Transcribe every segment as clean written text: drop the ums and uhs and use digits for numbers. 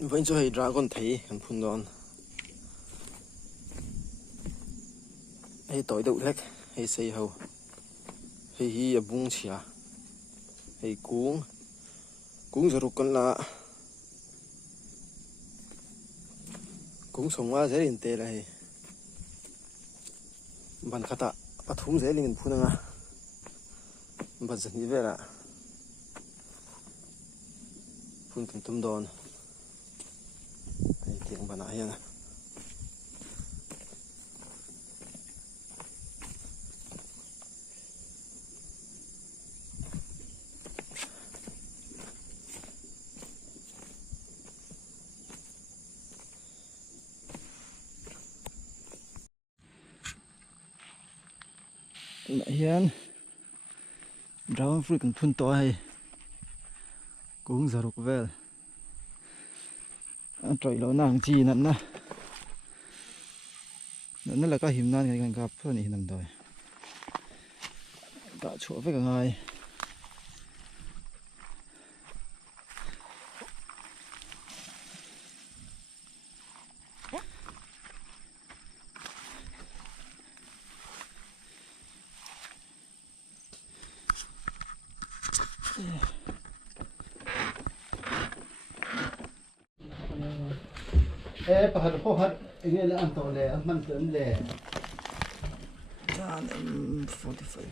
Vậy cho hay dragon thấy hắn phun đòn hay tối đậu lek hay xây hầu hay hi bung chia hay cuống giờ rục con lạ cuống sống qua dễ liền tê là hay bàn khata bắt thúng dễ liền phun nga bắt dần như vậy là phun cần tôm đòn hay tiếng bàn ai nha lại hiền rau phơi cần phun to hay cũng giờ rục về trời lâu nàng chi nè nó là cái hiểm nan ngày gặp thôi này nằm rồi cả chỗ với cả ngài bahar pohar ini lah antol le man tuan le 45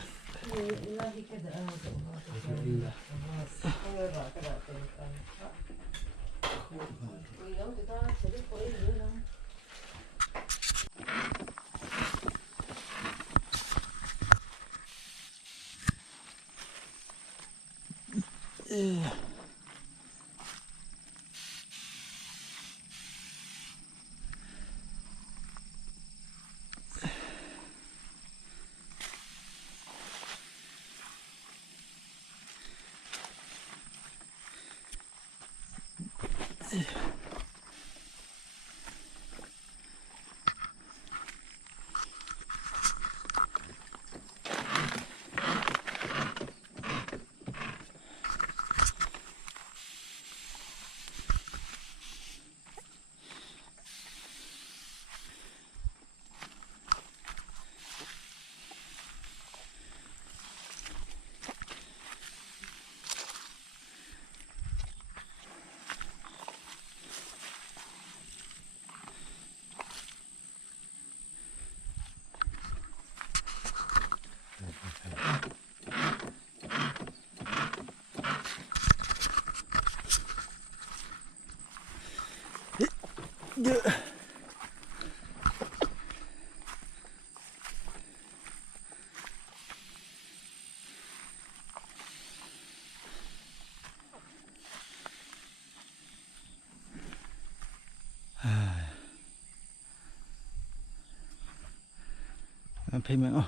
phải mang ô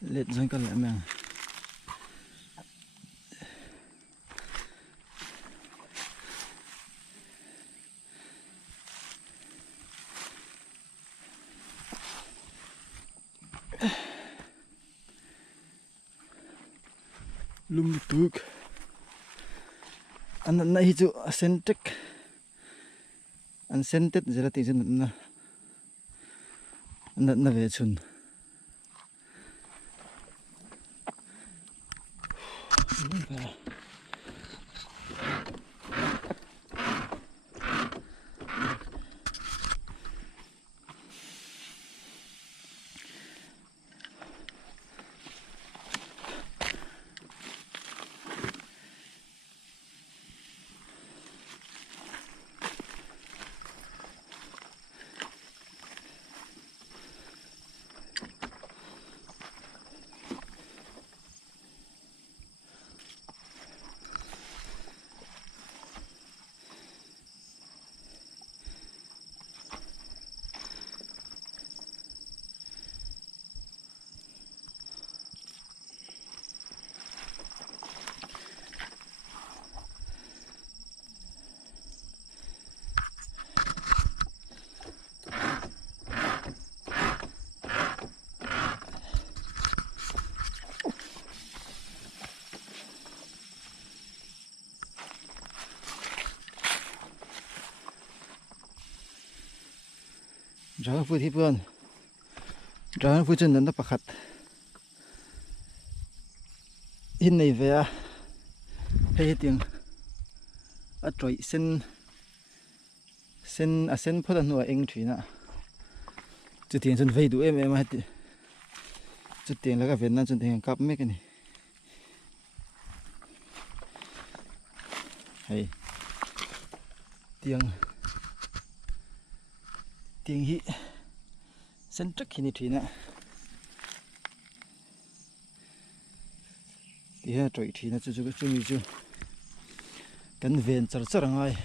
lết rồi con lại mang lum tuk anh này chú scented anh scented giờ là tiếng nó về chun răng phu thi bơn răng phu chân nó bạc khát in này về à hay tiếng ở trội sen phật nuôi anh thủy nè chú tiền chân vây đủ em hết chú tiền là cái Việt Nam chú tiền cặp mấy cái này hay tiếng hị sen trắc khi này thủy nè thì ha trội thủy nè chú mình chú cắn vền chặt chặt ngay